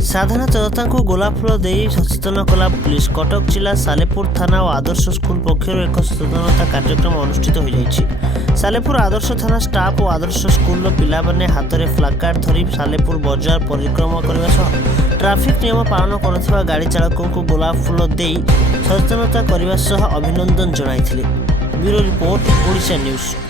साधारण जनता को गोलाप फूल दे सचेतन कला पुलिस। कटक जिला सालेपुर थाना और आदर्श स्कूल पक्षर एक सचेतनता कार्यक्रम अनुष्ठित हो जाएगी। सालेपुर आदर्श थाना स्टाफ और आदर्श स्कूल पिला माने हाथ में फ्लाकार्ड धरी सालेपुर बजार परिक्रमा करने सह ट्राफिक नियम पालन करुवा गाड़ी चालकों को गोलाप फूल दे सचेतनता करने अभिनंदन जनाइथिले। Bureau report, Odisha news.